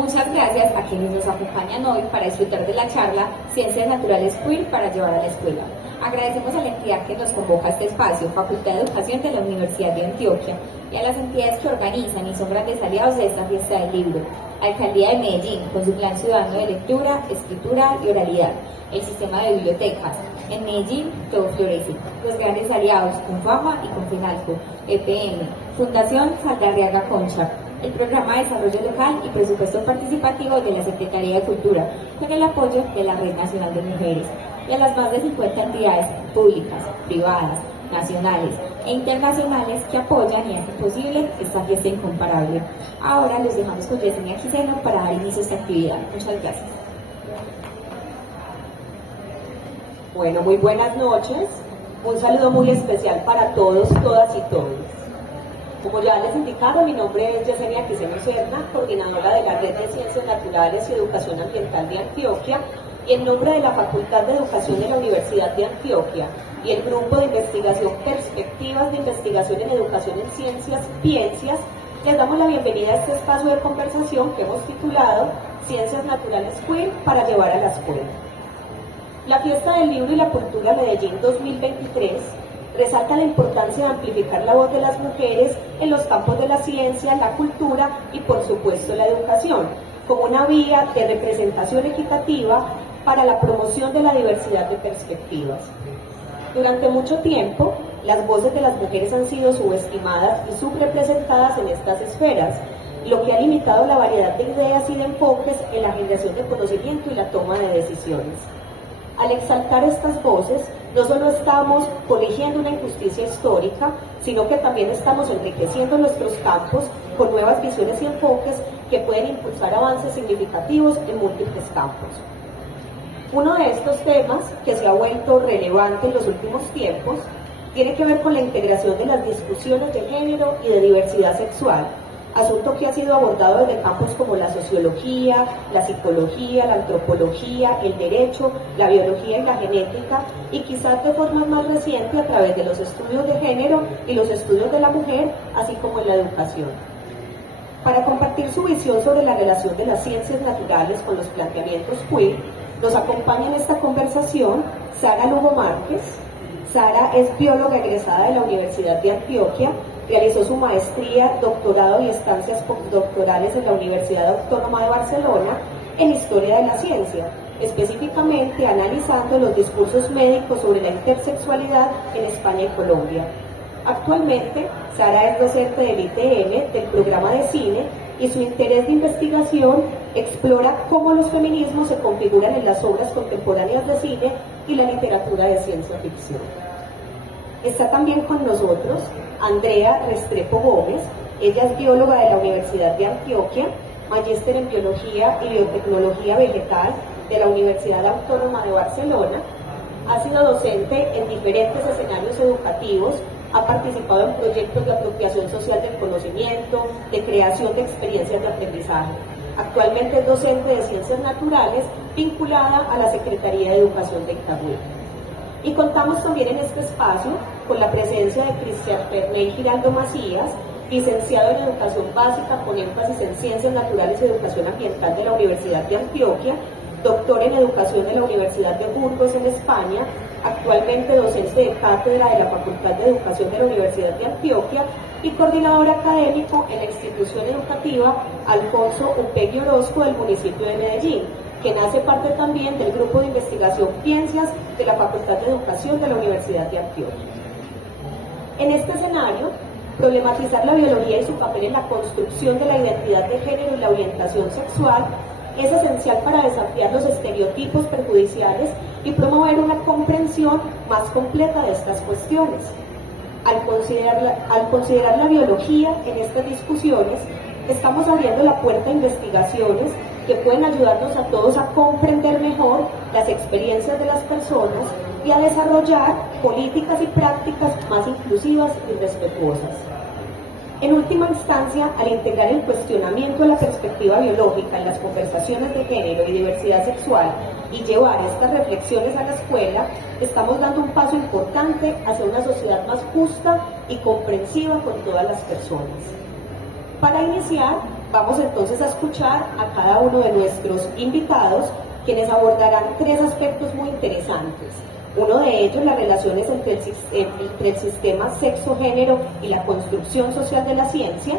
Muchas gracias a quienes nos acompañan hoy para disfrutar de la charla Ciencias Naturales Queer para llevar a la escuela. Agradecemos a la entidad que nos convoca a este espacio, Facultad de Educación de la Universidad de Antioquia, y a las entidades que organizan y son grandes aliados de esta fiesta del libro. Alcaldía de Medellín, con su Plan Ciudadano de Lectura, Escritura y Oralidad. El Sistema de Bibliotecas. En Medellín, todo florece. Los grandes aliados, Confama y Confenalco. EPM. Fundación Saldarriaga Concha. El Programa de Desarrollo Local y Presupuesto Participativo de la Secretaría de Cultura, con el apoyo de la Red Nacional de Mujeres, y a las más de 50 entidades públicas, privadas, nacionales e internacionales que apoyan y hacen posible esta fiesta incomparable. Ahora los dejamos con Yesenia Quiseno para dar inicio a esta actividad. Muchas gracias. Bueno, muy buenas noches. Un saludo muy especial para todos, todas y todos. Como ya les indicaron, mi nombre es Yesenia Quiseno Serna, coordinadora de la Red de Ciencias Naturales y Educación Ambiental de Antioquia, y en nombre de la Facultad de Educación de la Universidad de Antioquia y el Grupo de Investigación Perspectivas de Investigación en Educación en Ciencias, Ciencias, les damos la bienvenida a este espacio de conversación que hemos titulado Ciencias Naturales Queer para llevar a la escuela. La Fiesta del Libro y la Cultura Medellín 2023 resalta la importancia de amplificar la voz de las mujeres en los campos de la ciencia, la cultura y, por supuesto, la educación, como una vía de representación equitativa para la promoción de la diversidad de perspectivas. Durante mucho tiempo, las voces de las mujeres han sido subestimadas y subrepresentadas en estas esferas, lo que ha limitado la variedad de ideas y de enfoques en la generación de conocimiento y la toma de decisiones. Al exaltar estas voces, no solo estamos corrigiendo una injusticia histórica, sino que también estamos enriqueciendo nuestros campos con nuevas visiones y enfoques que pueden impulsar avances significativos en múltiples campos. Uno de estos temas que se ha vuelto relevante en los últimos tiempos tiene que ver con la integración de las discusiones de género y de diversidad sexual, asunto que ha sido abordado desde campos como la sociología, la psicología, la antropología, el derecho, la biología y la genética, y quizás de forma más reciente a través de los estudios de género y los estudios de la mujer, así como en la educación. Para compartir su visión sobre la relación de las ciencias naturales con los planteamientos queer, nos acompaña en esta conversación Sara Lugo Márquez. Sara es bióloga egresada de la Universidad de Antioquia, realizó su maestría, doctorado y estancias postdoctorales en la Universidad Autónoma de Barcelona en Historia de la Ciencia, específicamente analizando los discursos médicos sobre la intersexualidad en España y Colombia. Actualmente, Sara es docente del ITN, del programa de cine, y su interés de investigación explora cómo los feminismos se configuran en las obras contemporáneas de cine y la literatura de ciencia ficción. Está también con nosotros Andrea Restrepo Gómez. Ella es bióloga de la Universidad de Antioquia, magíster en Biología y Biotecnología Vegetal de la Universidad Autónoma de Barcelona. Ha sido docente en diferentes escenarios educativos, ha participado en proyectos de apropiación social del conocimiento, de creación de experiencias de aprendizaje. Actualmente es docente de Ciencias Naturales vinculada a la Secretaría de Educación de Itagüí. Y contamos también en este espacio con la presencia de Cristian Ferney Giraldo Macías, licenciado en Educación Básica con énfasis en Ciencias Naturales y Educación Ambiental de la Universidad de Antioquia, doctor en Educación de la Universidad de Burgos en España, actualmente docente de cátedra de la Facultad de Educación de la Universidad de Antioquia y coordinador académico en la institución educativa Alfonso Upegui Orozco del municipio de Medellín, que nace parte también del Grupo de Investigación Ciencias de la Facultad de Educación de la Universidad de Antioquia. En este escenario, problematizar la biología y su papel en la construcción de la identidad de género y la orientación sexual es esencial para desafiar los estereotipos perjudiciales y promover una comprensión más completa de estas cuestiones. Al considerar la biología en estas discusiones, estamos abriendo la puerta a investigaciones que pueden ayudarnos a todos a comprender mejor las experiencias de las personas y a desarrollar políticas y prácticas más inclusivas y respetuosas. En última instancia, al integrar el cuestionamiento de la perspectiva biológica en las conversaciones de género y diversidad sexual y llevar estas reflexiones a la escuela, estamos dando un paso importante hacia una sociedad más justa y comprensiva con todas las personas. Para iniciar, Vamos entonces a escuchar a cada uno de nuestros invitados, quienes abordarán 3 aspectos muy interesantes. Uno de ellos, las relaciones entre el sistema sexo-género y la construcción social de la ciencia,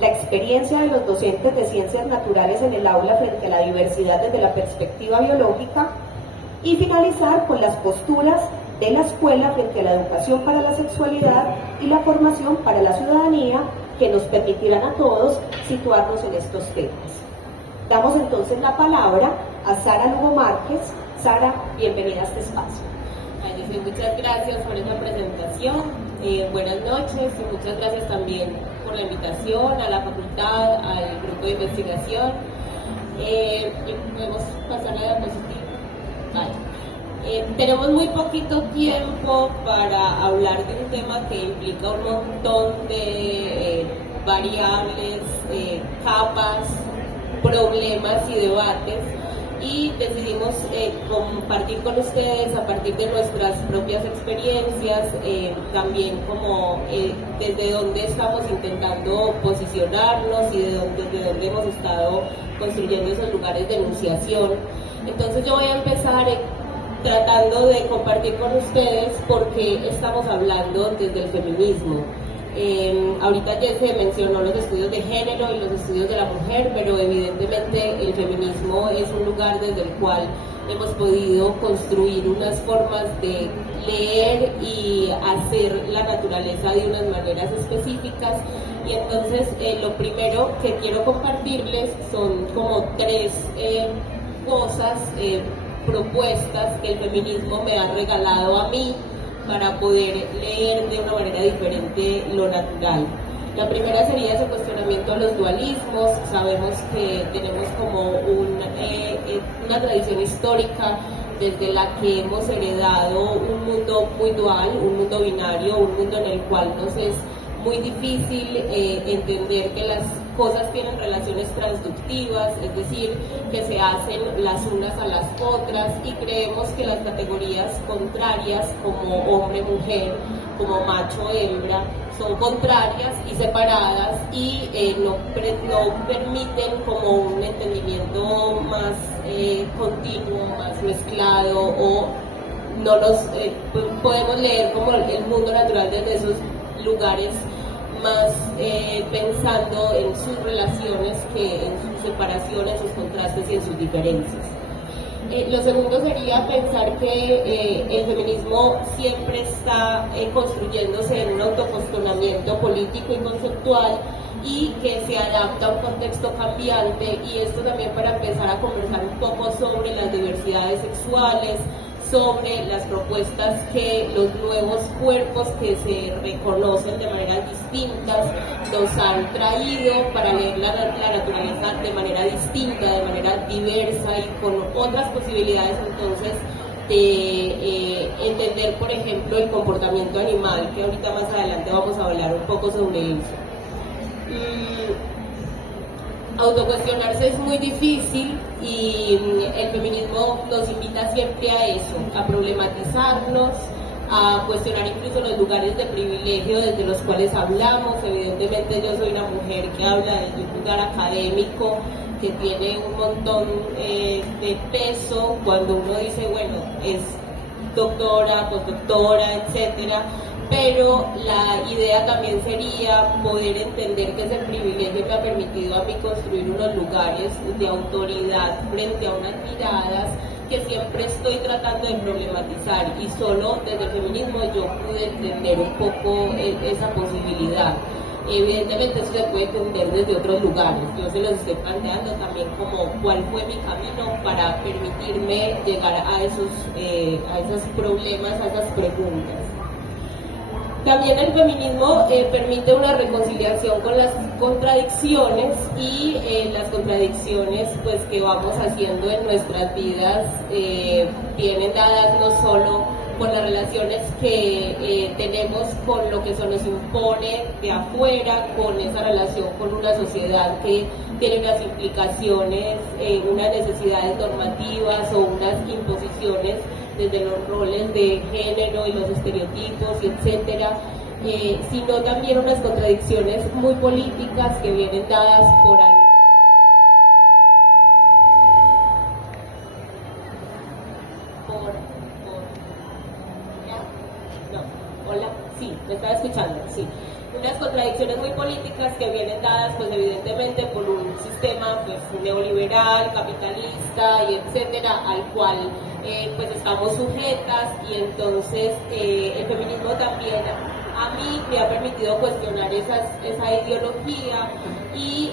la experiencia de los docentes de ciencias naturales en el aula frente a la diversidad desde la perspectiva biológica, y finalizar con las posturas de la escuela frente a la educación para la sexualidad y la formación para la ciudadanía, que nos permitirán a todos situarnos en estos temas. Damos entonces la palabra a Sara Lugo Márquez. Sara, bienvenida a este espacio. Muchas gracias por esta presentación. Buenas noches y muchas gracias también por la invitación a la facultad, al grupo de investigación. Podemos pasar a la diapositiva. Vale. Tenemos muy poquito tiempo para hablar de un tema que implica un montón de variables, capas, problemas y debates, y decidimos compartir con ustedes a partir de nuestras propias experiencias, también como desde dónde estamos intentando posicionarnos y desde dónde hemos estado construyendo esos lugares de enunciación. Entonces yo voy a empezar tratando de compartir con ustedes por qué estamos hablando desde el feminismo. Ahorita ya se mencionó los estudios de género y los estudios de la mujer, pero evidentemente el feminismo es un lugar desde el cual hemos podido construir unas formas de leer y hacer la naturaleza de unas maneras específicas. Y entonces lo primero que quiero compartirles son como 3 cosas, propuestas que el feminismo me ha regalado a mí para poder leer de una manera diferente lo natural. La primera sería ese cuestionamiento a los dualismos. Sabemos que tenemos como una tradición histórica desde la que hemos heredado un mundo muy dual, un mundo binario, un mundo en el cual nos es muy difícil entender que las cosas tienen relaciones transductivas, es decir, que se hacen las unas a las otras, y creemos que las categorías contrarias como hombre-mujer, como macho-hembra, son contrarias y separadas y no permiten como un entendimiento más continuo, más mezclado, o no nos podemos leer como el mundo natural desde esos lugares más pensando en sus relaciones que en sus separaciones, sus contrastes y en sus diferencias. Lo segundo sería pensar que el feminismo siempre está construyéndose en un autocuestionamiento político y conceptual, y que se adapta a un contexto cambiante, y esto también para empezar a conversar un poco sobre las diversidades sexuales, sobre las propuestas que los nuevos cuerpos que se reconocen de maneras distintas nos han traído para leer la naturaleza de manera distinta, de manera diversa y con otras posibilidades entonces de entender, por ejemplo, el comportamiento animal, que ahorita más adelante vamos a hablar un poco sobre eso. Autocuestionarse es muy difícil, y el feminismo nos invita siempre a eso, a problematizarnos, a cuestionar incluso los lugares de privilegio desde los cuales hablamos. Evidentemente yo soy una mujer que habla desde un lugar académico que tiene un montón de peso cuando uno dice, bueno, es doctora, postdoctora, etcétera. Pero la idea también sería poder entender que ese privilegio me ha permitido a mí construir unos lugares de autoridad frente a unas miradas que siempre estoy tratando de problematizar, y solo desde el feminismo yo pude entender un poco esa posibilidad. Evidentemente eso se puede entender desde otros lugares, yo se los estoy planteando también como cuál fue mi camino para permitirme llegar a esos problemas, a esas preguntas. También el feminismo permite una reconciliación con las contradicciones, y las contradicciones pues que vamos haciendo en nuestras vidas vienen dadas no solo por las relaciones que tenemos con lo que se nos impone de afuera, con esa relación con una sociedad que tiene unas implicaciones, unas necesidades normativas o unas imposiciones desde los roles de género y los estereotipos, etcétera, sino también unas contradicciones muy políticas que vienen dadas por hola, sí, me estaba escuchando, sí. Unas contradicciones muy políticas que vienen dadas, pues evidentemente por un sistema pues neoliberal, capitalista y etcétera, al cual pues estamos sujetas, y entonces el feminismo también a mí me ha permitido cuestionar esa ideología y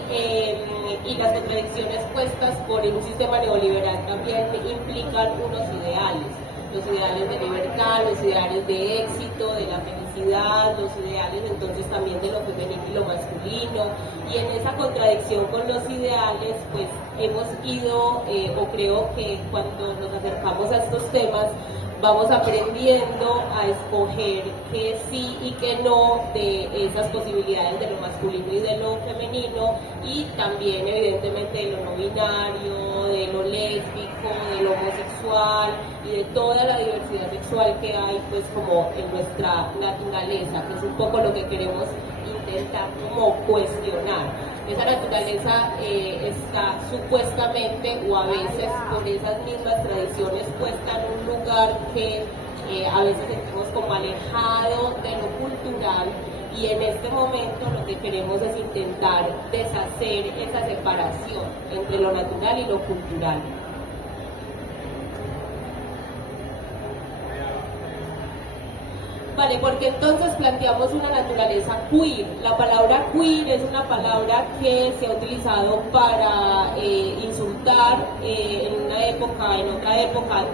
las contradicciones puestas por un sistema neoliberal también implican unos ideales. Los ideales de libertad, los ideales de éxito, de la felicidad, los ideales entonces también de lo femenino y lo masculino, y en esa contradicción con los ideales pues hemos ido, o creo que cuando nos acercamos a estos temas vamos aprendiendo a escoger que sí y que no de esas posibilidades de lo masculino y de lo femenino, y también evidentemente de lo no binario, de lo lésbico, de lo homosexual y de toda la diversidad sexual que hay pues como en nuestra naturaleza, que es un poco lo que queremos intentar como cuestionar. Esa naturaleza está supuestamente o a veces por esas mismas tradiciones puesta en un lugar que a veces sentimos como alejado de lo cultural, y en este momento lo que queremos es intentar deshacer esa separación entre lo natural y lo cultural. Vale, porque entonces planteamos una naturaleza queer. La palabra queer es una palabra que se ha utilizado para insultar en una época, en otra época,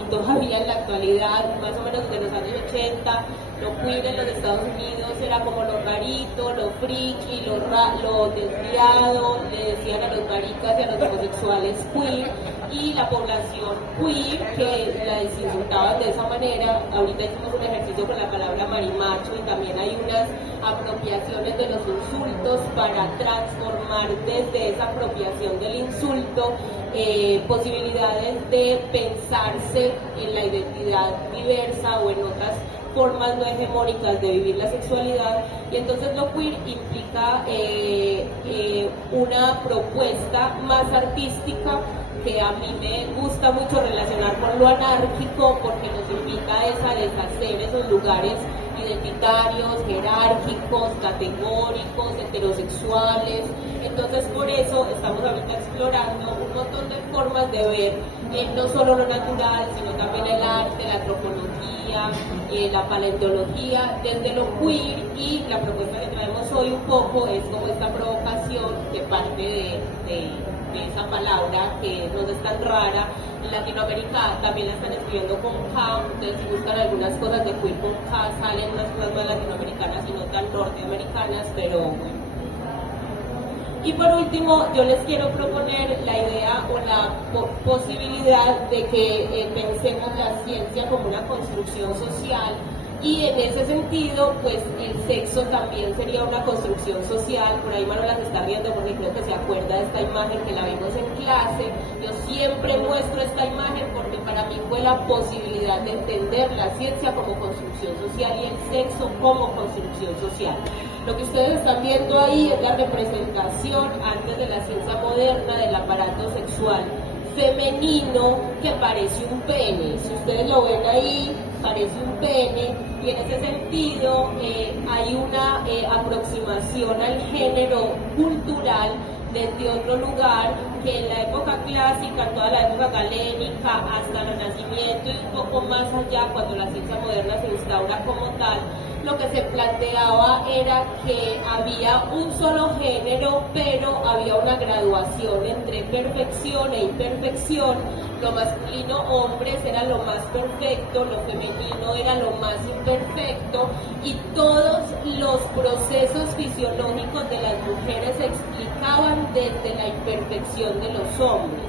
y todavía en la actualidad, más o menos desde los años 80, lo queer en los Estados Unidos era como lo rarito, lo friki, lo desviado, le decían a los maricas y a los homosexuales queer, y la población queer que la insultaban de esa manera. Ahorita hicimos un ejercicio con la palabra marimacho, y también hay unas apropiaciones de los insultos para transformar desde esa apropiación del insulto posibilidades de pensarse en la identidad diversa o en otras formas no hegemónicas de vivir la sexualidad. Y entonces lo queer implica una propuesta más artística que a mí me gusta mucho relacionar con lo anárquico, porque nos invita a deshacer esos lugares identitarios, jerárquicos, categóricos, heterosexuales. Entonces por eso estamos ahorita explorando un montón de formas de ver no solo lo natural, sino también el arte, la antropología, la paleontología, desde lo queer. Y la propuesta que traemos hoy un poco es como esta provocación de parte de esa palabra que no es tan rara. En Latinoamérica también la están escribiendo con K, entonces si buscan algunas cosas de queer con K salen unas cosas más latinoamericanas y no tan norteamericanas, pero bueno. Y por último, yo les quiero proponer la idea o la posibilidad de que pensemos la ciencia como una construcción social, y en ese sentido, pues el sexo también sería una construcción social. Por ahí Manuela se está riendo porque creo que se acuerda de esta imagen que la vimos en clase. Yo siempre muestro esta imagen porque para mí fue la posibilidad de entender la ciencia como construcción social y el sexo como construcción social. Lo que ustedes están viendo ahí es la representación antes de la ciencia moderna del aparato sexual femenino, que parece un pene. Si ustedes lo ven ahí, parece un pene, y en ese sentido hay una aproximación al género cultural desde otro lugar, que en la época clásica, toda la época galénica, hasta el Renacimiento y un poco más allá, cuando la ciencia moderna se instaura como tal, lo que se planteaba era que había un solo género, pero había una graduación entre perfección e imperfección. Lo masculino, hombres, era lo más perfecto, lo femenino era lo más imperfecto, y todos los procesos fisiológicos de las mujeres se explicaban desde la imperfección de los hombres.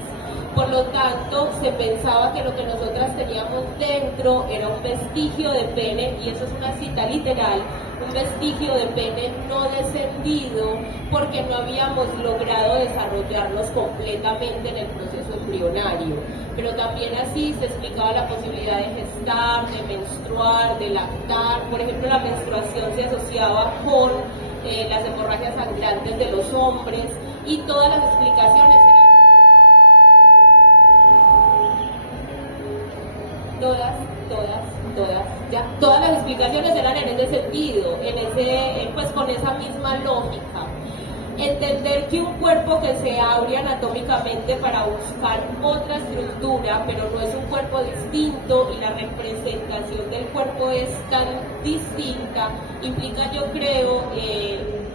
Por lo tanto, se pensaba que lo que nosotras teníamos dentro era un vestigio de pene, y eso es una cita literal, un vestigio de pene no descendido, porque no habíamos logrado desarrollarnos completamente en el proceso embrionario. Pero también así se explicaba la posibilidad de gestar, de menstruar, de lactar. Por ejemplo, la menstruación se asociaba con las hemorragias sangrantes de los hombres, y todas las explicaciones eran todas las explicaciones eran en ese sentido, pues con esa misma lógica. Entender que un cuerpo que se abre anatómicamente para buscar otra estructura, pero no es un cuerpo distinto, y la representación del cuerpo es tan distinta, implica, yo creo,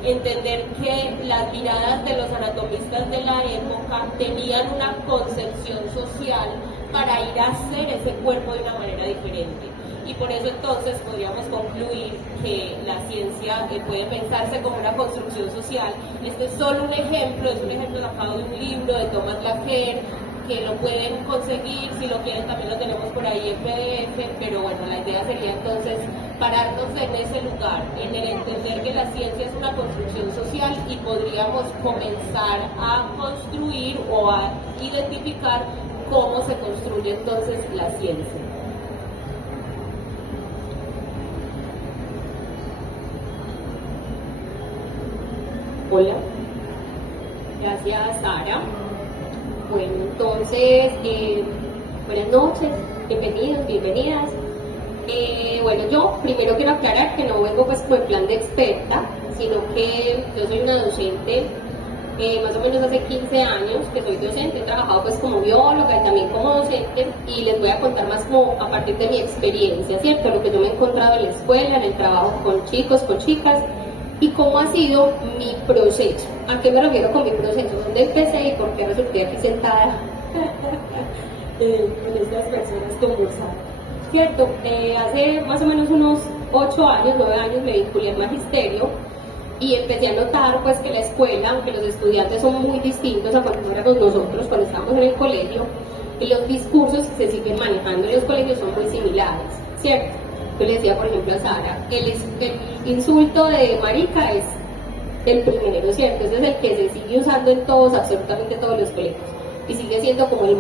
entender que las miradas de los anatomistas de la época tenían una concepción social para ir a hacer ese cuerpo de una manera diferente. Y por eso entonces podríamos concluir que la ciencia puede pensarse como una construcción social. Este es solo un ejemplo, es un ejemplo sacado de un libro de Thomas Laqueur, que lo pueden conseguir, si lo quieren también lo tenemos por ahí en PDF, pero bueno, la idea sería entonces pararnos en ese lugar, en el entender que la ciencia es una construcción social, y podríamos comenzar a construir o a identificar cómo se construye entonces la ciencia. Hola, gracias Sara. Bueno, entonces, buenas noches, bienvenidos, bienvenidas. Bueno, yo primero quiero aclarar que no vengo pues como en plan de experta, sino que yo soy una docente, más o menos hace 15 años que soy docente, he trabajado pues como bióloga y también como docente, y les voy a contar más como a partir de mi experiencia, ¿cierto? Lo que yo me he encontrado en la escuela, en el trabajo con chicos, con chicas, y cómo ha sido mi proceso. ¿A qué me refiero con mi proceso? ¿Dónde empecé y por qué resulté aquí sentada con estas personas conversando? Cierto, hace más o menos unos 8 años, 9 años me vinculé al magisterio, y empecé a notar pues que la escuela, aunque los estudiantes son muy distintos a cuando éramos nosotros, cuando estábamos en el colegio, y los discursos que se siguen manejando en los colegios son muy similares, ¿cierto? Yo le decía, por ejemplo, a Sara, el insulto de marica es el primero, ¿cierto? Ese es el que se sigue usando en todos, absolutamente todos los colegios, y sigue siendo como el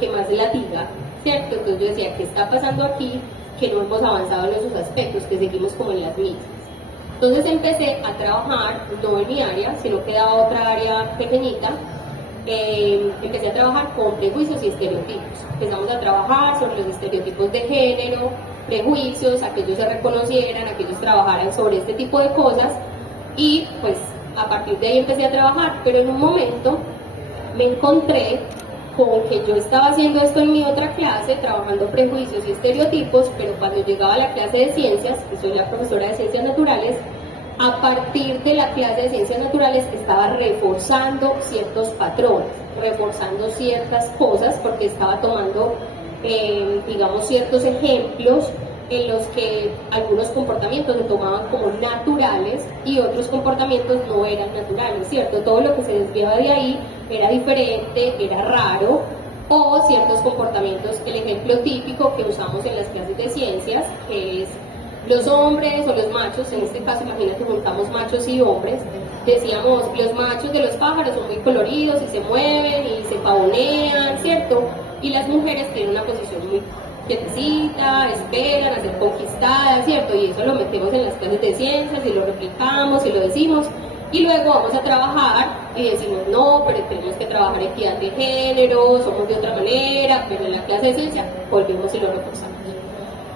que más latiga, ¿cierto? Entonces yo decía, ¿qué está pasando aquí? Que no hemos avanzado en esos aspectos, que seguimos como en las mismas. Entonces empecé a trabajar, no en mi área, sino que era otra área pequeñita. Empecé a trabajar con prejuicios y estereotipos. Empezamos a trabajar sobre los estereotipos de género, prejuicios, a que ellos se reconocieran, a que ellos trabajaran sobre este tipo de cosas, y pues a partir de ahí empecé a trabajar, pero en un momento me encontré con que yo estaba haciendo esto en mi otra clase, trabajando prejuicios y estereotipos, pero cuando llegaba a la clase de ciencias, que soy la profesora de ciencias naturales, a partir de la clase de ciencias naturales estaba reforzando ciertos patrones, reforzando ciertas cosas, porque estaba tomando, digamos, ciertos ejemplos en los que algunos comportamientos se tomaban como naturales y otros comportamientos no eran naturales, ¿cierto? Todo lo que se desviaba de ahí era diferente, era raro, o ciertos comportamientos, el ejemplo típico que usamos en las clases de ciencias, que es los hombres o los machos, en este caso imagínate juntamos machos y hombres, decíamos los machos de los pájaros son muy coloridos y se mueven y se pavonean, ¿cierto? Y las mujeres tienen una posición muy quietecita, esperan a ser conquistadas, ¿cierto? Y eso lo metemos en las clases de ciencias y lo replicamos y lo decimos, y luego vamos a trabajar y decimos no, pero tenemos que trabajar equidad de género, somos de otra manera, pero en la clase de ciencia volvemos y lo reforzamos.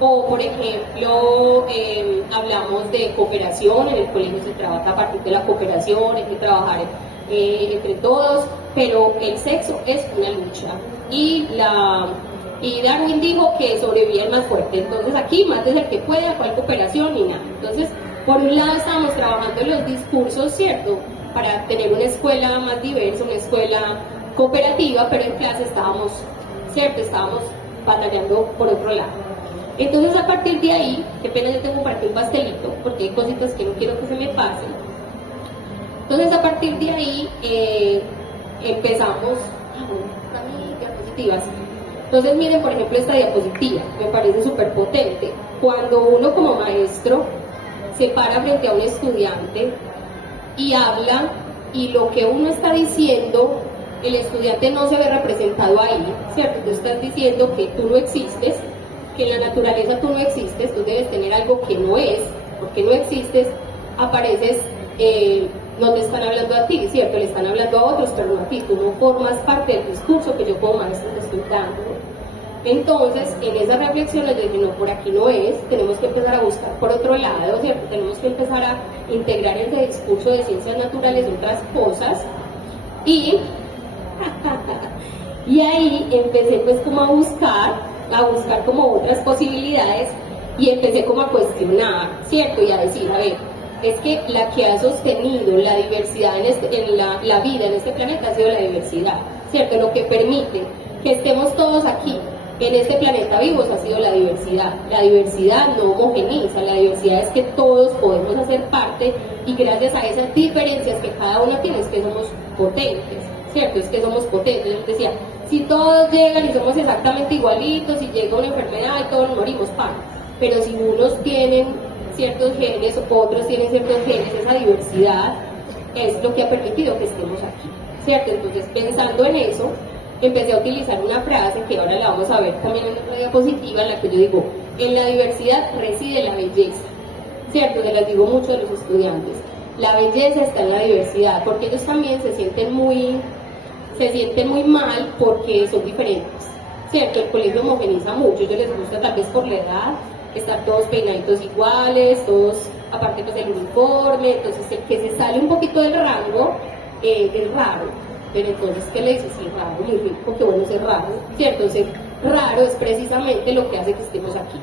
O por ejemplo, hablamos de cooperación, en el colegio se trabaja a partir de la cooperación, hay que trabajar entre todos, pero el sexo es una lucha, y Darwin dijo que sobrevivía el más fuerte, entonces aquí más desde el que pueda, cuál cooperación ni nada. Entonces, por un lado estábamos trabajando en los discursos, ¿cierto?, para tener una escuela más diversa, una escuela cooperativa, pero en clase estábamos, ¿cierto?, estábamos batallando por otro lado. Entonces a partir de ahí, qué pena yo tengo para ti un pastelito, porque hay cositas que no quiero que se me pasen. Entonces a partir de ahí empezamos, para mí, diapositivas. Entonces miren, por ejemplo, esta diapositiva, me parece súper potente. Cuando uno como maestro se para frente a un estudiante y habla, y lo que uno está diciendo, el estudiante no se ve representado ahí, ¿cierto? Tú estás diciendo que tú no existes, que en la naturaleza tú no existes, tú debes tener algo que no es, porque no existes, apareces, no te están hablando a ti, ¿cierto? Le están hablando a otros, pero no a ti, tú no formas parte del discurso que yo como maestro te estoy dando. Entonces, en esas reflexiones yo dije, no, por aquí no es, tenemos que empezar a buscar por otro lado, ¿cierto? Tenemos que empezar a integrar en ese discurso de ciencias naturales otras cosas, y ahí empecé pues como a buscar como otras posibilidades, y empecé como a cuestionar, ¿cierto? Y a decir, a ver, es que la que ha sostenido la diversidad en la vida en este planeta ha sido la diversidad, ¿cierto? Lo que permite que estemos todos aquí en este planeta vivos ha sido la diversidad. La diversidad no homogeniza, la diversidad es que todos podemos hacer parte, y gracias a esas diferencias que cada uno tiene es que somos potentes, ¿cierto? Es que somos potentes. Yo decía, si todos llegan y somos exactamente igualitos, y llega una enfermedad y todos nos morimos, pero si unos tienen ciertos genes, otros tienen ciertos genes, esa diversidad es lo que ha permitido que estemos aquí, ¿cierto? Entonces, pensando en eso, empecé a utilizar una frase que ahora la vamos a ver también en otra diapositiva, en la que yo digo, en la diversidad reside la belleza, ¿cierto? Se las digo mucho a los estudiantes, la belleza está en la diversidad, porque ellos también se sienten muy mal porque son diferentes, ¿cierto? El colegio homogeniza mucho, ellos les gusta tal vez por la edad, estar todos peinaditos iguales, todos, aparte pues del uniforme, entonces el que se sale un poquito del rango es raro. Pero entonces, ¿qué le dices? Sí, raro, muy rico, qué bueno ser raro, ¿cierto? Ser raro es precisamente lo que hace que estemos aquí.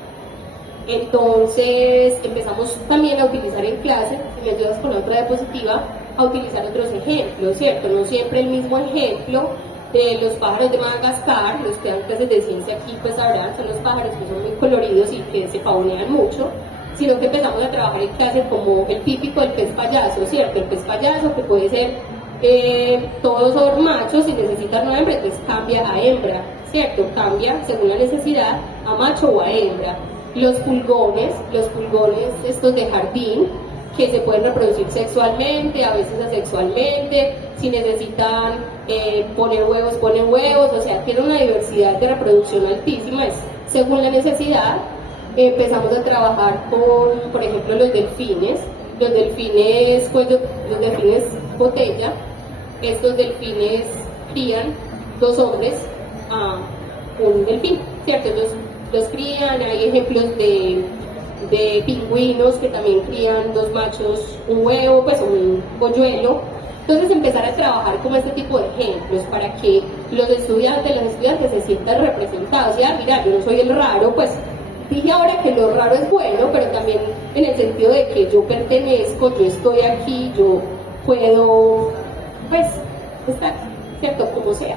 Entonces, empezamos también a utilizar en clase, si me ayudas con la otra diapositiva, a utilizar otros ejemplos, ¿cierto? No siempre el mismo ejemplo de los pájaros de Madagascar, los que dan clases de ciencia aquí, pues sabrán, son los pájaros que son muy coloridos y que se pavonean mucho, sino que empezamos a trabajar en clase como el típico del pez payaso, ¿cierto? El pez payaso que puede ser todos son machos y necesitan una hembra, entonces cambia a hembra, ¿cierto? Cambia según la necesidad a macho o a hembra. Los pulgones estos de jardín, que se pueden reproducir sexualmente, a veces asexualmente, si necesitan poner huevos, ponen huevos, o sea, tiene una diversidad de reproducción altísima, es según la necesidad. Empezamos a trabajar con, por ejemplo, los delfines, pues los delfines botella. Estos delfines crían 2 hombres a un delfín, ¿cierto? Entonces los crían, hay ejemplos de pingüinos que también crían 2 machos, un huevo, pues un polluelo. Entonces empezar a trabajar como este tipo de ejemplos para que los estudiantes se sientan representados. Ya, mira, yo no soy el raro, pues dije ahora que lo raro es bueno, pero también en el sentido de que yo pertenezco, yo estoy aquí, yo puedo, pues, estar, ¿cierto? Como sea.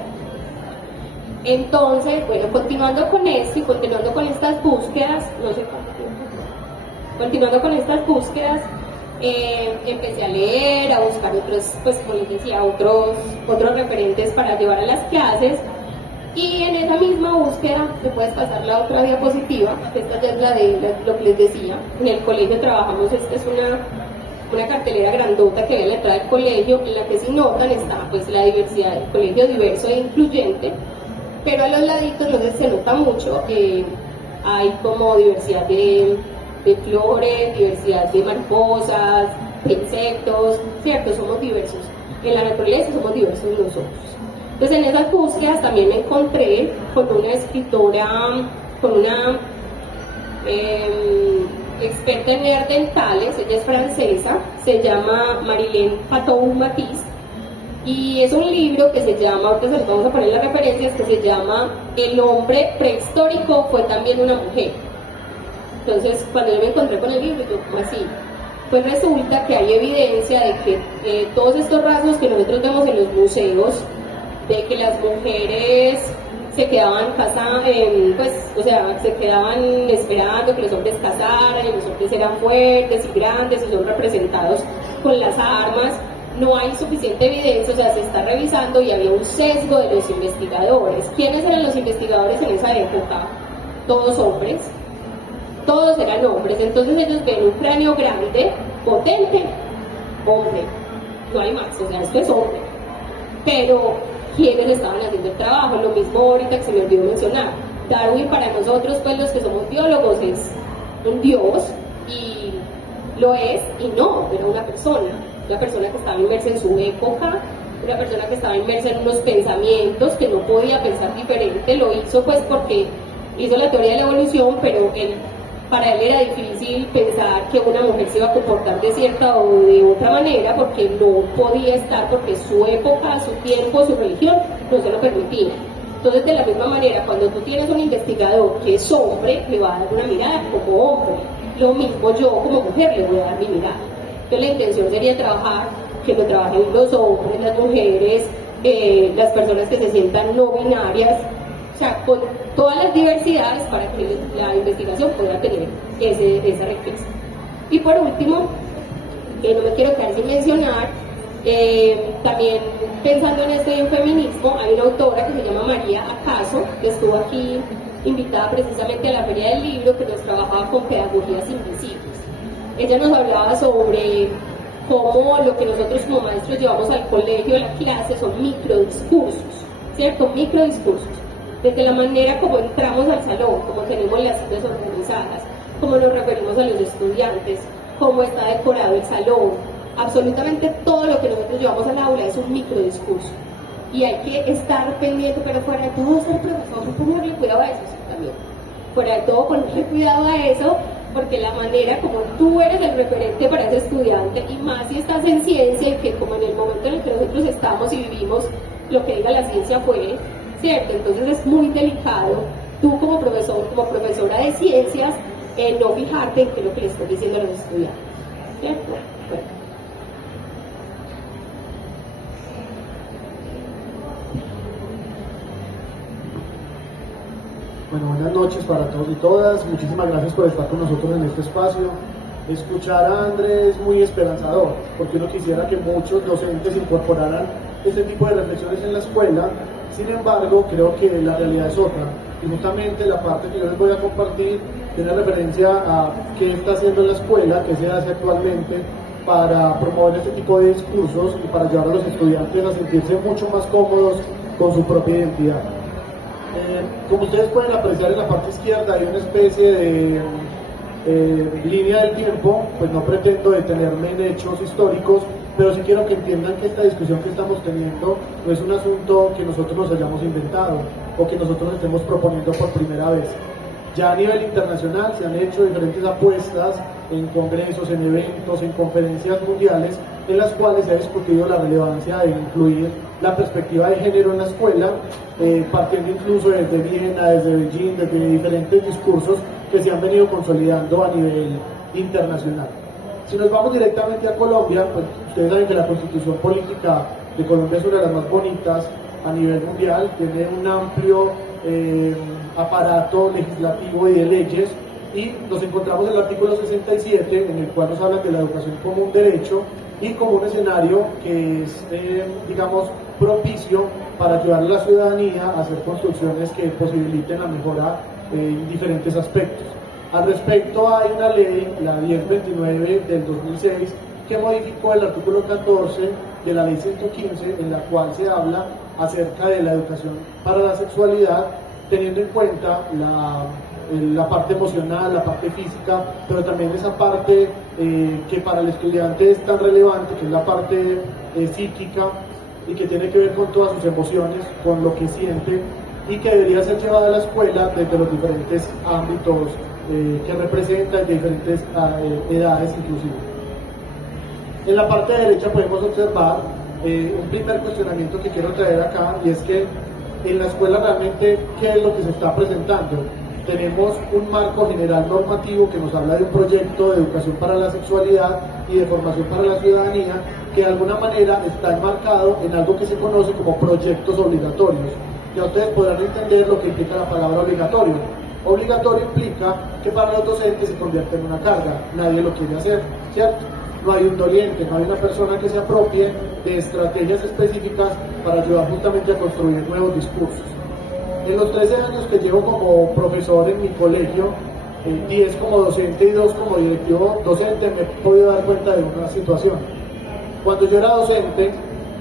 Entonces, bueno, continuando con esto y continuando con estas búsquedas, no sé cuánto tiempo, continuando con estas búsquedas, empecé a leer, a buscar otros, pues como les decía, otros referentes para llevar a las clases. Y en esa misma búsqueda, me puedes pasar la otra diapositiva, esta ya es la de lo que les decía. En el colegio trabajamos, esta es una cartelera grandota que ve a la entrada del colegio, en la que si notan está pues la diversidad del colegio diverso e incluyente, pero a los laditos no se nota mucho, hay como diversidad de flores, diversidad de mariposas, de insectos, ¿cierto? Somos diversos, en la naturaleza somos diversos nosotros. Entonces en esas búsquedas también me encontré con una escritora, con una experta en neandertales, ella es francesa, se llama Marilyn Patou-Matisse, y es un libro que se llama, ahorita se les vamos a poner las referencias, que se llama El hombre prehistórico fue también una mujer. Entonces cuando yo me encontré con el libro, yo como así, pues resulta que hay evidencia de que todos estos rasgos que nosotros vemos en los museos, de que las mujeres se quedaban casadas, pues, o sea, se quedaban esperando que los hombres casaran, y los hombres eran fuertes y grandes y son representados con las armas, no hay suficiente evidencia, o sea, se está revisando y había un sesgo de los investigadores. ¿Quiénes eran los investigadores en esa época? Todos hombres, todos eran hombres, entonces ellos ven un cráneo grande, potente, hombre, no hay más, o sea, esto es hombre. Pero, ¿quiénes estaban haciendo el trabajo? Lo mismo ahorita que se me olvidó mencionar. Darwin para nosotros, pues los que somos biólogos, es un dios, y lo es y no, era una persona que estaba inmersa en su época, una persona que estaba inmersa en unos pensamientos, que no podía pensar diferente, lo hizo pues porque hizo la teoría de la evolución, pero para él era difícil pensar que una mujer se iba a comportar de cierta o de otra manera, porque no podía estar, porque su época, su tiempo, su religión no se lo permitía. Entonces, de la misma manera, cuando tú tienes un investigador que es hombre, le va a dar una mirada como hombre. Lo mismo yo como mujer le voy a dar mi mirada. Entonces, la intención sería trabajar, que lo trabajen los hombres, las mujeres, las personas que se sientan no binarias, o sea, con todas las diversidades para que la investigación pueda tener esa riqueza. Y por último, no me quiero quedar sin mencionar, también pensando en esto y en feminismo, hay una autora que se llama María Acaso, que estuvo aquí invitada precisamente a la Feria del Libro, que nos trabajaba con pedagogías invisibles. Ella nos hablaba sobre cómo lo que nosotros como maestros llevamos al colegio, a la clase, son microdiscursos, ¿cierto? Microdiscursos. Desde la manera como entramos al salón, cómo tenemos las sillas organizadas, cómo nos referimos a los estudiantes, cómo está decorado el salón. Absolutamente todo lo que nosotros llevamos al aula es un microdiscurso. Y hay que estar pendiente, pero fuera de todo ser profesor, ponerle cuidado a eso, sí, también. Fuera de todo ponerle cuidado a eso, porque la manera como tú eres el referente para ese estudiante, y más si estás en ciencia, y que como en el momento en el que nosotros estamos y vivimos, lo que diga la ciencia fue, ¿cierto? Entonces es muy delicado, tú como profesor, como profesora de ciencias, no fijarte en qué es lo que le estás diciendo a los estudiantes, ¿cierto? Bueno. Bueno, buenas noches para todos y todas. Muchísimas gracias por estar con nosotros en este espacio. Escuchar a Andrés es muy esperanzador, porque uno quisiera que muchos docentes incorporaran este tipo de reflexiones en la escuela. Sin embargo, creo que la realidad es otra. Y justamente la parte que yo les voy a compartir tiene referencia a qué está haciendo la escuela, qué se hace actualmente para promover este tipo de discursos y para llevar a los estudiantes a sentirse mucho más cómodos con su propia identidad. Como ustedes pueden apreciar en la parte izquierda hay una especie de línea del tiempo, pues no pretendo detenerme en hechos históricos, pero sí quiero que entiendan que esta discusión que estamos teniendo no es un asunto que nosotros nos hayamos inventado o que nosotros estemos proponiendo por primera vez. Ya a nivel internacional se han hecho diferentes apuestas en congresos, en eventos, en conferencias mundiales, en las cuales se ha discutido la relevancia de incluir la perspectiva de género en la escuela, partiendo incluso desde Viena, desde Beijing, desde diferentes discursos que se han venido consolidando a nivel internacional. Si nos vamos directamente a Colombia, pues ustedes saben que la constitución política de Colombia es una de las más bonitas a nivel mundial, tiene un amplio aparato legislativo y de leyes, y nos encontramos en el artículo 67, en el cual nos habla de la educación como un derecho y como un escenario que es, digamos, propicio para ayudar a la ciudadanía a hacer construcciones que posibiliten la mejora en diferentes aspectos. Al respecto hay una ley, la 1029 del 2006, que modificó el artículo 14 de la ley 115, en la cual se habla acerca de la educación para la sexualidad, teniendo en cuenta la parte emocional, la parte física, pero también esa parte que para el estudiante es tan relevante, que es la parte psíquica y que tiene que ver con todas sus emociones, con lo que siente, y que debería ser llevada a la escuela desde los diferentes ámbitos que representa, de diferentes edades inclusive. En la parte derecha podemos observar un primer cuestionamiento que quiero traer acá, y es que en la escuela realmente, ¿qué es lo que se está presentando? Tenemos un marco general normativo que nos habla de un proyecto de educación para la sexualidad y de formación para la ciudadanía, que de alguna manera está enmarcado en algo que se conoce como proyectos obligatorios. Ya ustedes podrán entender lo que implica la palabra obligatorio. Obligatorio implica que para los docentes se convierte en una carga, nadie lo quiere hacer, ¿cierto? no hay un doliente, no hay una persona que se apropie de estrategias específicas para ayudar justamente a construir nuevos discursos. En los 13 años que llevo como profesor en mi colegio, 10 como docente y 2 como directivo docente, me he podido dar cuenta de una situación. Cuando yo era docente,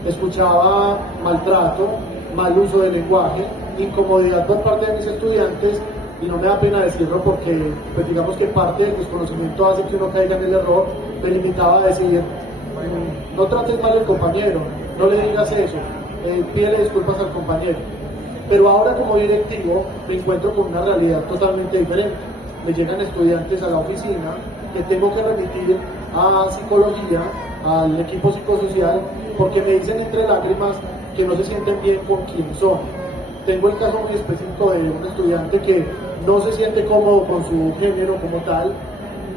escuchaba maltrato, mal uso del lenguaje, incomodidad por parte de mis estudiantes, y no me da pena decirlo porque, pues digamos que parte del desconocimiento hace que uno caiga en el error. Me limitaba a decir, no trates mal al compañero, no le digas eso, pídele disculpas al compañero. Pero ahora como directivo me encuentro con una realidad totalmente diferente. Me llegan estudiantes a la oficina que tengo que remitir a psicología, al equipo psicosocial, porque me dicen entre lágrimas que no se sienten bien con quien son. Tengo el caso muy específico de un estudiante que no se siente cómodo con su género como tal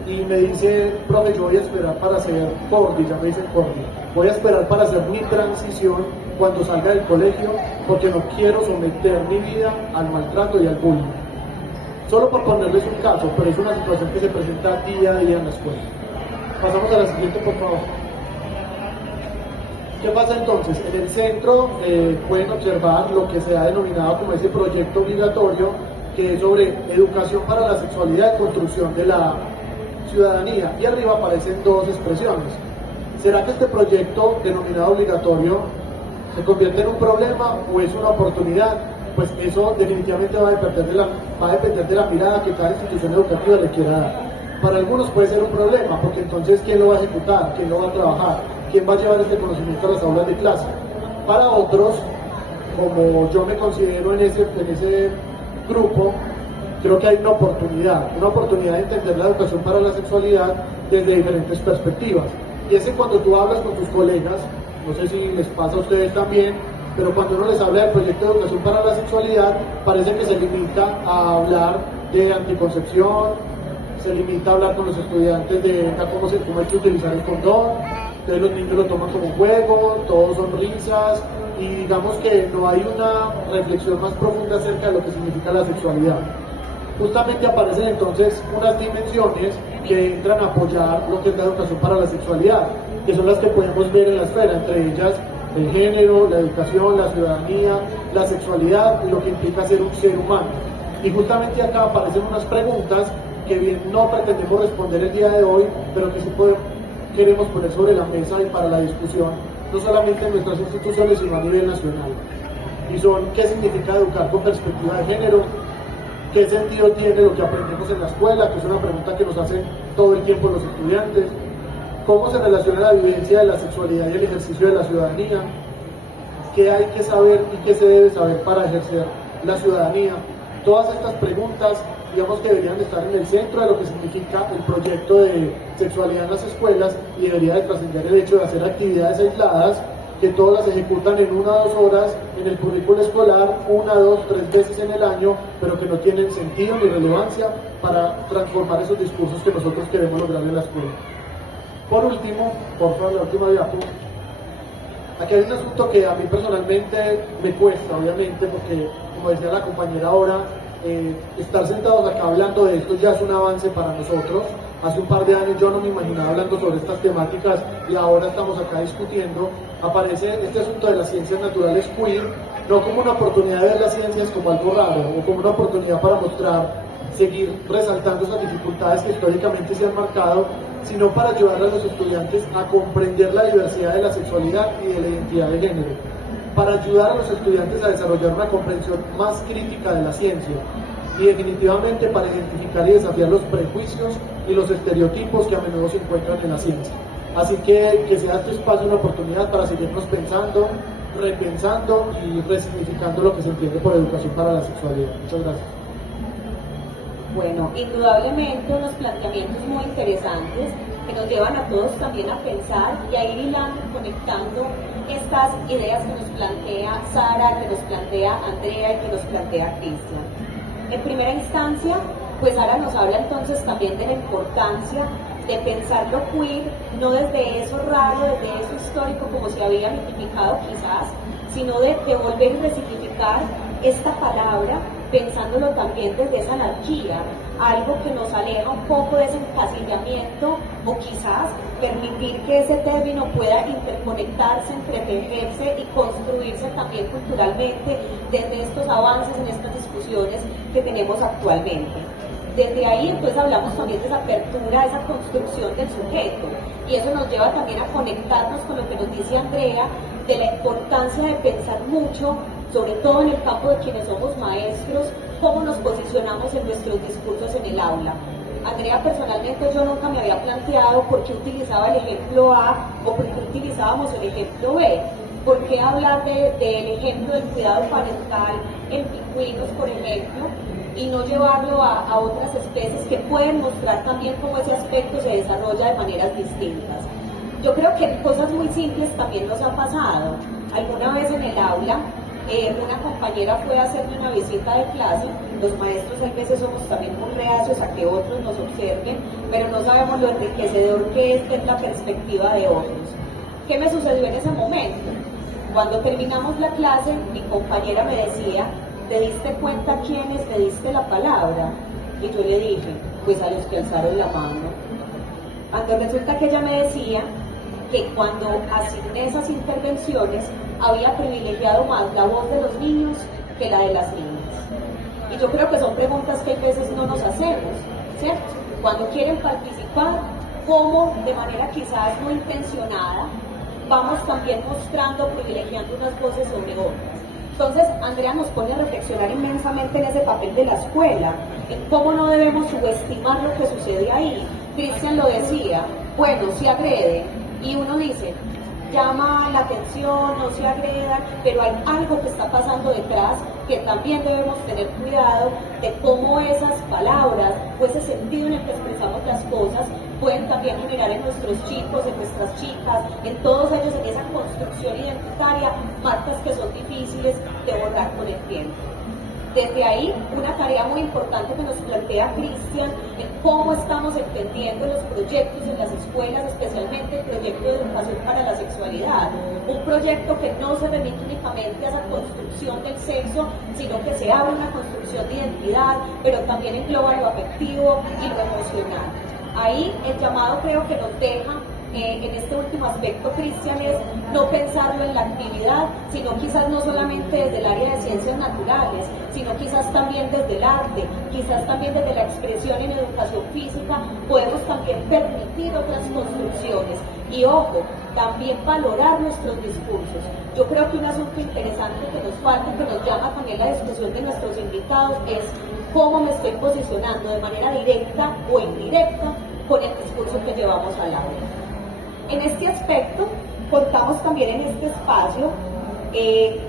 y me dice, profe, yo voy a esperar para ser cordi, ya me dicen cordi, voy a esperar para hacer mi transición cuando salga del colegio porque no quiero someter mi vida al maltrato y al bullying. Solo por ponerles un caso, pero es una situación que se presenta día a día en la escuela. Pasamos a la siguiente, por favor. ¿Qué pasa entonces? En el centro pueden observar lo que se ha denominado como ese proyecto obligatorio, que es sobre educación para la sexualidad y construcción de la ciudadanía. Y arriba aparecen dos expresiones. ¿Será que este proyecto denominado obligatorio se convierte en un problema o es una oportunidad? Pues eso definitivamente va a depender de la mirada que cada institución educativa le quiera dar. Para algunos puede ser un problema, porque entonces ¿quién lo va a ejecutar? ¿Quién lo va a trabajar? ¿Quién va a llevar este conocimiento a las aulas de clase? Para otros, como yo me considero en ese grupo, creo que hay una oportunidad de entender la educación para la sexualidad desde diferentes perspectivas. Y es que cuando tú hablas con tus colegas, no sé si les pasa a ustedes también, pero cuando uno les habla del proyecto de educación para la sexualidad, parece que se limita a hablar de anticoncepción, se limita a hablar con los estudiantes de cómo hay que utilizar el condón, entonces los niños lo toman como juego, todos son risas, y digamos que no hay una reflexión más profunda acerca de lo que significa la sexualidad. Justamente aparecen entonces unas dimensiones que entran a apoyar lo que es la educación para la sexualidad, que son las que podemos ver en la esfera, entre ellas el género, la educación, la ciudadanía, la sexualidad y lo que implica ser un ser humano. Y justamente acá aparecen unas preguntas que bien no pretendemos responder el día de hoy, pero que sí queremos poner sobre la mesa y para la discusión, no solamente en nuestras instituciones, sino a nivel nacional. Y son, ¿qué significa educar con perspectiva de género? ¿Qué sentido tiene lo que aprendemos en la escuela? Que es una pregunta que nos hacen todo el tiempo los estudiantes. ¿Cómo se relaciona la vivencia de la sexualidad y el ejercicio de la ciudadanía? ¿Qué hay que saber y qué se debe saber para ejercer la ciudadanía? Todas estas preguntas, digamos que deberían estar en el centro de lo que significa el proyecto de sexualidad en las escuelas, y debería de trascender el hecho de hacer actividades aisladas que todas las ejecutan en 1 o 2 horas en el currículo escolar, 1, 2, 3 veces en el año, pero que no tienen sentido ni relevancia para transformar esos discursos que nosotros queremos lograr en la escuela. Por último, por favor, la última diapo. Aquí hay un asunto que a mí personalmente me cuesta, obviamente, porque, como decía la compañera ahora, estar sentados acá hablando de esto ya es un avance para nosotros. Hace un par de años yo no me imaginaba hablando sobre estas temáticas y ahora estamos acá discutiendo. Aparece este asunto de las ciencias naturales queer, no como una oportunidad de ver las ciencias como algo raro o como una oportunidad para seguir resaltando esas dificultades que históricamente se han marcado, sino para ayudar a los estudiantes a comprender la diversidad de la sexualidad y de la identidad de género, para ayudar a los estudiantes a desarrollar una comprensión más crítica de la ciencia y definitivamente para identificar y desafiar los prejuicios y los estereotipos que a menudo se encuentran en la ciencia. Así que sea este espacio una oportunidad para seguirnos pensando, repensando y resignificando lo que se entiende por educación para la sexualidad. Muchas gracias. Bueno, indudablemente unos planteamientos muy interesantes que nos llevan a todos también a pensar y a ir hilando y conectando estas ideas que nos plantea Sara, que nos plantea Andrea y que nos plantea Cristian. En primera instancia, pues Sara nos habla entonces también de la importancia de pensar lo queer, no desde eso raro, desde eso histórico como se había mitificado quizás, sino de volver a resignificar esta palabra pensándolo también desde esa anarquía, algo que nos aleja un poco de ese encasillamiento, o quizás permitir que ese término pueda interconectarse, entretejerse y construirse también culturalmente desde estos avances en estas discusiones que tenemos actualmente. Desde ahí entonces hablamos también de esa apertura, esa construcción del sujeto, y eso nos lleva también a conectarnos con lo que nos dice Andrea de la importancia de pensar mucho, sobre todo en el campo de quienes somos maestros, cómo nos posicionamos en nuestros discursos en el aula. Andrea, personalmente yo nunca me había planteado por qué utilizaba el ejemplo A o por qué utilizábamos el ejemplo B. ¿Por qué hablar del ejemplo del cuidado parental en pingüinos, por ejemplo, y no llevarlo a otras especies que pueden mostrar también cómo ese aspecto se desarrolla de maneras distintas? Yo creo que cosas muy simples también nos han pasado. Alguna vez en el aula, una compañera fue a hacerme una visita de clase. Los maestros a veces somos también muy reacios a que otros nos observen, pero no sabemos lo enriquecedor que es ver la perspectiva de otros. ¿Qué me sucedió en ese momento? Cuando terminamos la clase, mi compañera me decía, ¿te diste cuenta quiénes le diste la palabra? Y yo le dije, pues a los que alzaron la mano. Cuando resulta que ella me decía que cuando asigné esas intervenciones había privilegiado más la voz de los niños que la de las niñas. Y yo creo que son preguntas que a veces no nos hacemos, ¿cierto? Cuando quieren participar, cómo de manera quizás no intencionada vamos también mostrando, privilegiando unas voces sobre otras. Entonces, Andrea nos pone a reflexionar inmensamente en ese papel de la escuela, en cómo no debemos subestimar lo que sucede ahí. Cristian lo decía, bueno, se agreden, y uno dice, llama la atención, no se agredan, pero hay algo que está pasando detrás que también debemos tener cuidado de cómo esas palabras o ese sentido en el que expresamos las cosas pueden también generar en nuestros chicos, en nuestras chicas, en todos ellos, en esa construcción identitaria, marcas que son difíciles de borrar con el tiempo. Desde ahí, una tarea muy importante que nos plantea Cristian en cómo estamos entendiendo los proyectos en las escuelas, especialmente el proyecto de educación para la sexualidad. Un proyecto que no se remite únicamente a esa construcción del sexo, sino que se abre una construcción de identidad, pero también engloba lo afectivo y lo emocional. Ahí el llamado creo que nos deja en este último aspecto, Cristian, es no pensarlo en la actividad, sino quizás no solamente desde el área de ciencias naturales, sino quizás también desde el arte, quizás también desde la expresión en educación física, podemos también permitir otras construcciones. Y ojo, también valorar nuestros discursos. Yo creo que un asunto interesante que nos falta y que nos llama también la discusión de nuestros invitados es cómo me estoy posicionando de manera directa o indirecta con el discurso que llevamos al aula. En este aspecto, contamos también en este espacio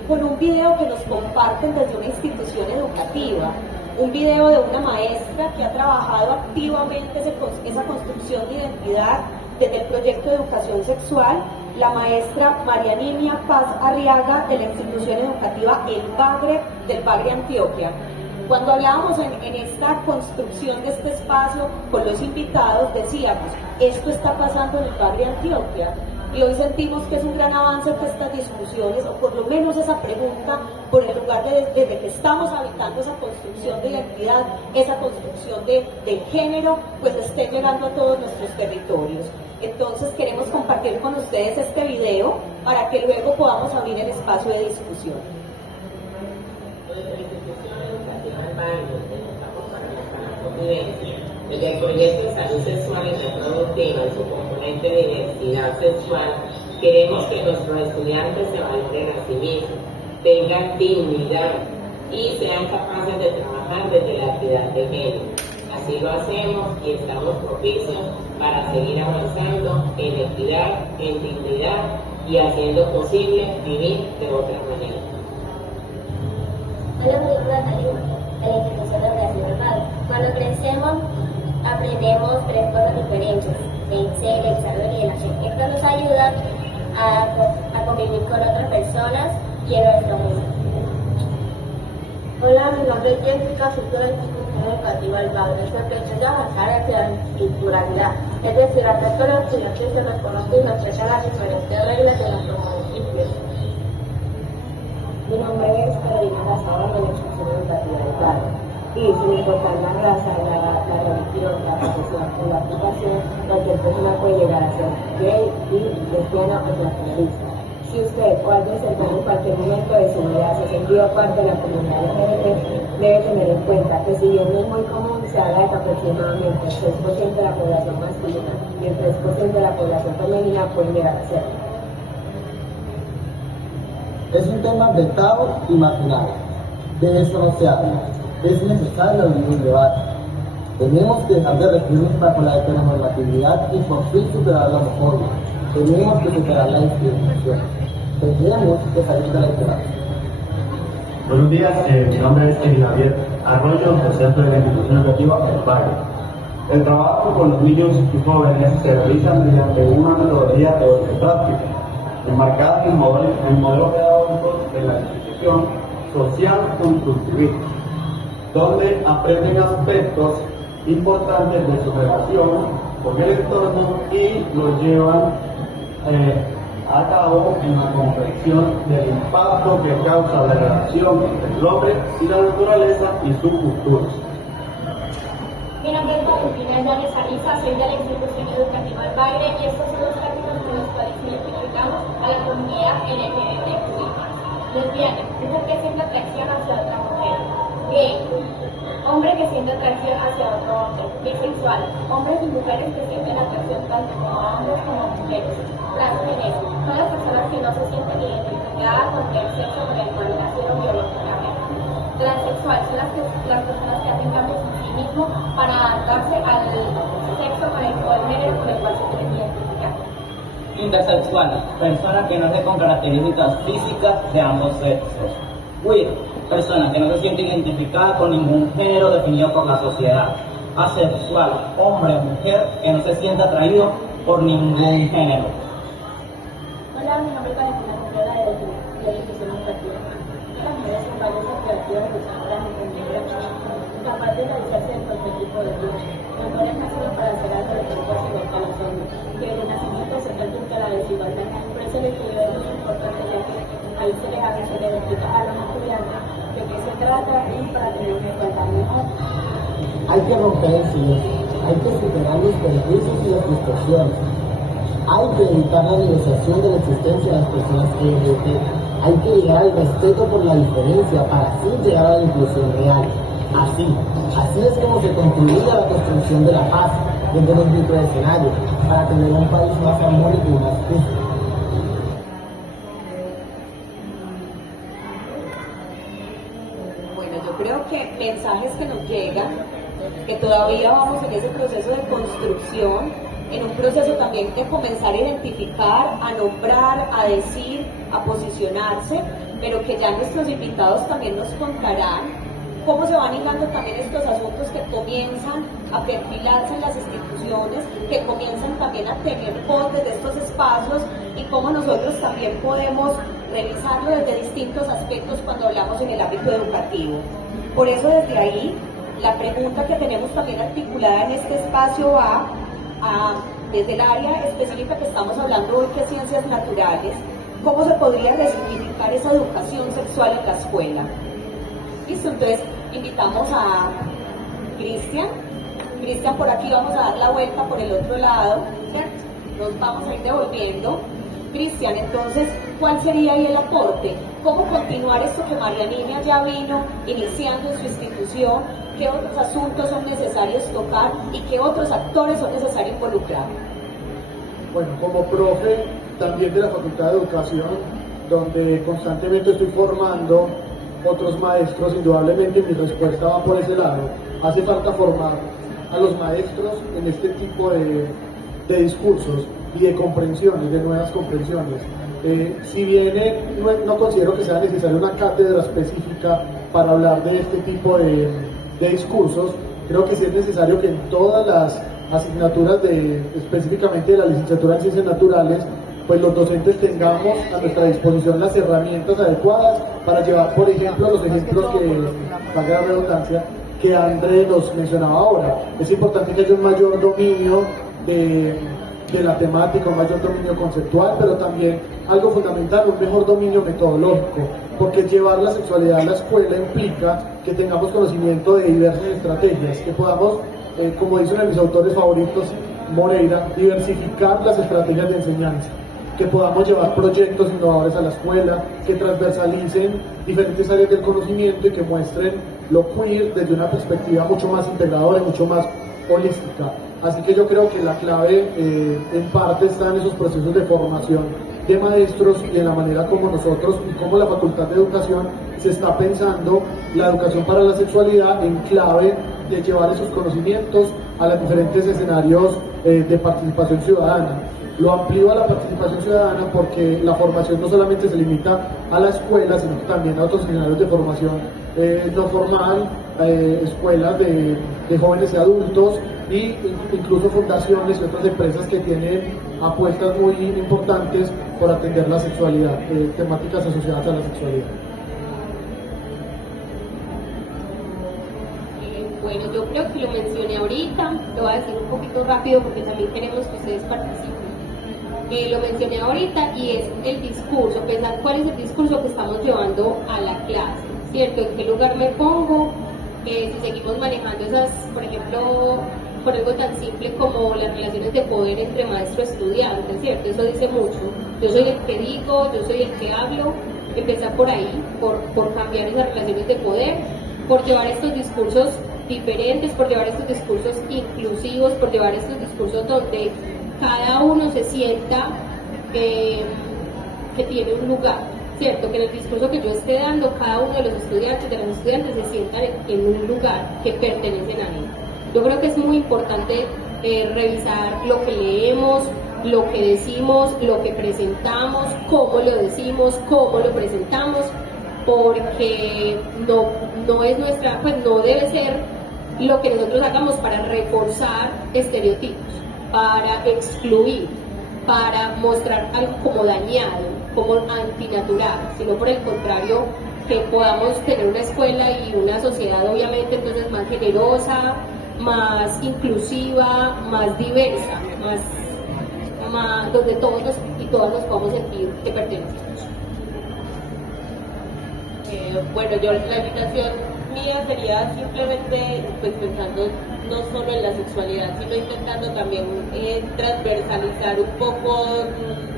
con un video que nos comparten desde una institución educativa, un video de una maestra que ha trabajado activamente esa construcción de identidad desde el proyecto de educación sexual, la maestra María Niña Paz Arriaga de la institución educativa El Bagre del Bagre Antioquia. Cuando hablábamos en esta construcción de este espacio con los invitados, decíamos, esto está pasando en el Bagre Antioquia, y hoy sentimos que es un gran avance que estas discusiones, o por lo menos esa pregunta, por el lugar desde que estamos habitando esa construcción de identidad, esa construcción del género, pues esté llegando a todos nuestros territorios. Entonces queremos compartir con ustedes este video para que luego podamos abrir el espacio de discusión. Desde el proyecto de salud sexual y reproductiva y su componente de diversidad sexual, queremos que nuestros estudiantes se valoren a sí mismos, tengan dignidad y sean capaces de trabajar desde la equidad de género. Así lo hacemos y estamos propicios para seguir avanzando en equidad, en dignidad y haciendo posible vivir de otra manera. Hola, soy Natalia, de la institución de educación normal. Cuando crecemos, aprendemos tres cosas diferentes, el ser, el saber y el hacer. Esto nos ayuda a convivir con otras personas y en nuestro mundo. Hola, mi nombre es Jessica, soy de la institución educativa El Bagre. Nuestra intención es avanzar hacia la multiculturalidad, es decir, hacer que los estudiantes se reconozcan y respetan las diferentes reglas de nuestro municipio. Mi nombre es Carolina Lazaro, de la institución educativa patriarcal. Y sin importar la raza, la religión, la profesión o la ocupación, cualquier persona puede llegar a ser gay y lesbiana o transgenerista. Si usted o alguien cercano en cualquier momento de su vida se ha sentido parte de la comunidad LGBT, debe tener en cuenta que si bien no es muy común, se habla de que aproximadamente el 6% de la población masculina y el 3% de la población femenina pueden llegar a ser. Es un tema vetado y marginal. De eso no se habla. Es necesario abrir un debate. Tenemos que dejar de regirnos bajo la heteronormatividad y por fin superar la homofobia. Tenemos que superar la discriminación. Tenemos que salir de la ignorancia. Buenos días, mi nombre es Eli Javier Arroyo, docente de la institución educativa El Valle. El trabajo con los niños y jóvenes se realiza mediante una metodología teórica y práctica, enmarcada en el modelo pedagógico de la institución social constructivista, donde aprenden aspectos importantes de su relación con el entorno y los llevan a cabo en la comprensión del impacto que causa la relación entre el hombre y la naturaleza y su cultura. Mi nombre es Valentina Llanes Ariza, soy de la institución educativa El Baile y estos son los términos con los cuales identificamos a la comunidad LGBTQI+. Lesbiana, mujer que siente atracción hacia otra mujer. Gay, hombre que siente atracción hacia otro hombre. Bisexual, hombres y mujeres que sienten atracción tanto como hombres como mujeres. Transgénero, son las personas que no se sienten identificadas con el sexo con el cual nacieron biológicamente. Transexual, son las personas que hacen cambios en sí mismos para adaptarse al sexo con el género con el cual se quieren identificar. Intersexual, persona que no es con características físicas de ambos sexos. Queer, persona que no se siente identificada con ningún género definido por la sociedad. Asexual, hombre o mujer que no se siente atraído por ningún género. Hola, mi nombre es Valentina Rivera de la institución educativa. Las mujeres son varias actividades luchadoras y convenientes, incapaz de realizarse de cualquier tipo de lucha. Las mujeres nacieron para hacer algo de cuerpos igual que a los hombres, que desde el nacimiento se practica la desigualdad. Por eso el estudio es muy importante, ya que ahí se les hace, se les explica a los estudiantes de qué se trata y para tener una igualdad mejor. Hay que romper el silencio, hay que superar los prejuicios y las distorsiones. Hay que evitar la negociación de la existencia de las personas LGBT. Hay que llegar al respeto por la diferencia para así llegar a la inclusión real. Así es como se concluía la construcción de la paz desde los microescenarios para tener un país más armónico y más justo. Bueno, yo creo que mensajes que nos llegan, que todavía vamos en ese proceso de construcción, en un proceso también de comenzar a identificar, a nombrar, a decir, a posicionarse, pero que ya nuestros invitados también nos contarán cómo se van hilando también estos asuntos que comienzan a perfilarse en las instituciones, que comienzan también a tener voz desde estos espacios y cómo nosotros también podemos revisarlo desde distintos aspectos cuando hablamos en el ámbito educativo. Por eso desde ahí, la pregunta que tenemos también articulada en este espacio va desde el área específica que estamos hablando hoy, que es ciencias naturales, cómo se podría resignificar esa educación sexual en la escuela. Listo, entonces invitamos a Cristian. Cristian, por aquí vamos a dar la vuelta por el otro lado, ¿cierto? Nos vamos a ir devolviendo. Cristian, entonces, ¿cuál sería ahí el aporte? ¿Cómo continuar esto que María Niña ya vino iniciando en su institución? ¿Qué otros asuntos son necesarios tocar y qué otros actores son necesarios involucrar? Bueno, como profe también de la Facultad de Educación, donde constantemente estoy formando otros maestros, indudablemente mi respuesta va por ese lado. Hace falta formar a los maestros en este tipo de discursos y de comprensiones, de nuevas comprensiones. Si bien no considero que sea necesaria una cátedra específica para hablar de este tipo de discursos, creo que sí es necesario que en todas las asignaturas específicamente de la licenciatura en Ciencias Naturales, pues los docentes tengamos a nuestra disposición las herramientas adecuadas para llevar, por ejemplo, los ejemplos que, valga la redundancia, que André nos mencionaba ahora. Es importante que haya un mayor dominio de de la temática, un mayor dominio conceptual, pero también algo fundamental, un mejor dominio metodológico, porque llevar la sexualidad a la escuela implica que tengamos conocimiento de diversas estrategias, que podamos, como dicen mis autores favoritos, Moreira, diversificar las estrategias de enseñanza, que podamos llevar proyectos innovadores a la escuela, que transversalicen diferentes áreas del conocimiento y que muestren lo queer desde una perspectiva mucho más integradora y mucho más holística. Así que yo creo que la clave en parte está en esos procesos de formación de maestros y en la manera como nosotros y como la Facultad de Educación se está pensando la educación para la sexualidad en clave de llevar esos conocimientos a los diferentes escenarios de participación ciudadana. Lo amplío a la participación ciudadana porque la formación no solamente se limita a la escuela, sino que también a otros escenarios de formación no formal, escuelas de jóvenes y adultos, y incluso fundaciones y otras empresas que tienen apuestas muy importantes por atender la sexualidad, temáticas asociadas a la sexualidad. Bueno, yo creo que lo mencioné ahorita, lo voy a decir un poquito rápido porque también queremos que ustedes participen. Lo mencioné ahorita y es el discurso, pensar cuál es el discurso que estamos llevando a la clase, ¿cierto? ¿En qué lugar me pongo? Si seguimos manejando esas, por ejemplo, por algo tan simple como las relaciones de poder entre maestro y estudiante, ¿cierto? Eso dice mucho. Yo soy el que digo, yo soy el que hablo, empezar por ahí, por cambiar esas relaciones de poder, por llevar estos discursos diferentes, por llevar estos discursos inclusivos, por llevar estos discursos donde cada uno se sienta que tiene un lugar, ¿cierto? Que en el discurso que yo esté dando, cada uno de los estudiantes, de las estudiantes se sientan en un lugar que pertenecen a él. Yo creo que es muy importante revisar lo que leemos, lo que decimos, lo que presentamos, cómo lo decimos, cómo lo presentamos, porque no es nuestra, pues no debe ser lo que nosotros hagamos para reforzar estereotipos, para excluir, para mostrar algo como dañado, como antinatural, sino por el contrario, que podamos tener una escuela y una sociedad obviamente entonces más generosa, más inclusiva, más diversa, más donde todos y todas nos podamos sentir que pertenecemos. Bueno, yo la invitación mía sería simplemente pues pensando no solo en la sexualidad, sino intentando también transversalizar un poco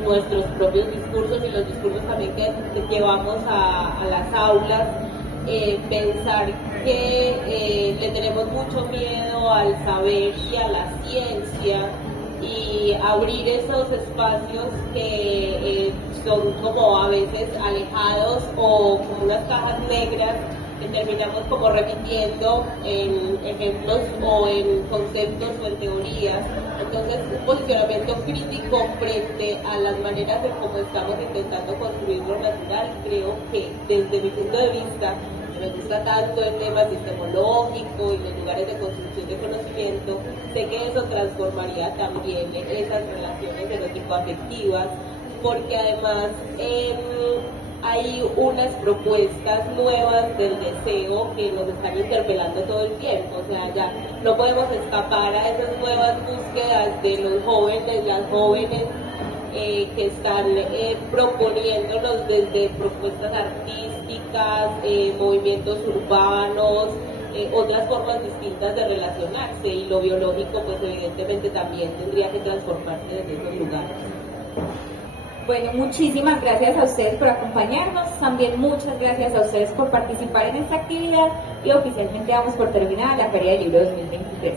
nuestros propios discursos y los discursos también que llevamos a las aulas, pensar que le tenemos mucho miedo al saber y a la ciencia y abrir esos espacios que son como a veces alejados o como unas cajas negras que terminamos como repitiendo en ejemplos o en conceptos o en teorías. Entonces, un posicionamiento crítico frente a las maneras en cómo estamos intentando construir lo natural, creo que desde mi punto de vista, me gusta tanto el tema epistemológico y los lugares de construcción de conocimiento, sé que eso transformaría también esas relaciones erótico-afectivas, porque además hay unas propuestas nuevas del deseo que nos están interpelando todo el tiempo, o sea, ya no podemos escapar a esas nuevas búsquedas de los jóvenes, las jóvenes que están proponiéndonos desde propuestas artísticas, movimientos urbanos, otras formas distintas de relacionarse, y lo biológico pues evidentemente también tendría que transformarse desde esos lugares. Bueno, muchísimas gracias a ustedes por acompañarnos, también muchas gracias a ustedes por participar en esta actividad y oficialmente damos por terminada la Feria del Libro 2023.